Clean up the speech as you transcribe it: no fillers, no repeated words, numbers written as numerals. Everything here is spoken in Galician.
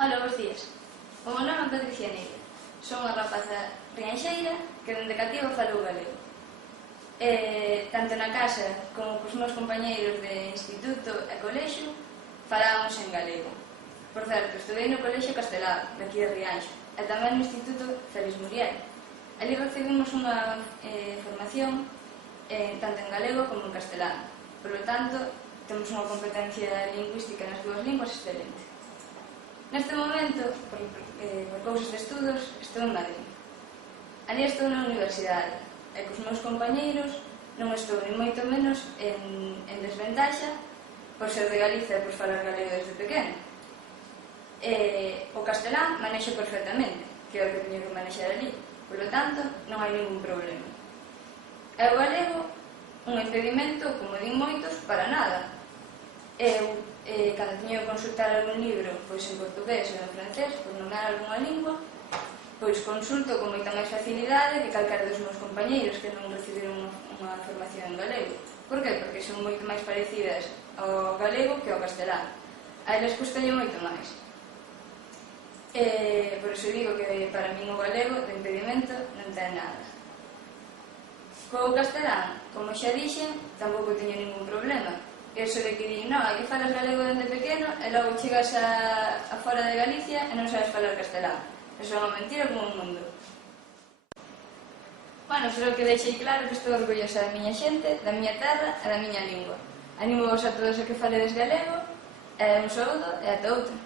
Ola, bons días. O meu nome é Patricia Neira. Son unha rapaza rianxeira que dende cativa falo galego. Tanto na casa como cos meus compañeiros de instituto e colexio falábamos en galego. Por certo, estudei no colexio Castelao, daqui de Rianxo, e tamén no instituto Félix Muriel. Ali recibimos unha formación tanto en galego como en castelán. Por lo tanto, temos unha competencia lingüística nas dúas linguas excelente. Neste momento, por cousas de estudos, estou en Madrid. Ali estou na universidade, e cos meus compañeiros non estou ni moito menos en desventaxa por ser de Galicia e por falar galego desde pequeno. O castelán manexo perfectamente, que é o que teño que manexar ali, por lo tanto, non hai ningún problema. E o galego, un impedimento, como din moitos, para nada. Eu, cando teño que consultar algún libro, pois en portugués ou en francés, por nomear algunha lingua, pois consulto con moita máis facilidade que calquera dos meus compañeiros que non recibiron unha formación en galego. Por que? Porque son moito máis parecidas ao galego que ao castelán. A eles custalle moito máis. Por iso digo que para min o galego de impedimento non ten nada. Co castelán, como xa dixen, tampouco teño ningún problema. Eso de que din, non, aquí falas galego dende pequeno e logo chegas a fora de Galicia e non sabes falar castelán. Eso é unha mentira como un mundo. Bueno, só que deixei claro que estou orgullosa da miña xente, da miña terra e da miña lingua. Animo vos a todos a que faledes galego, e un saúdo e ata outra.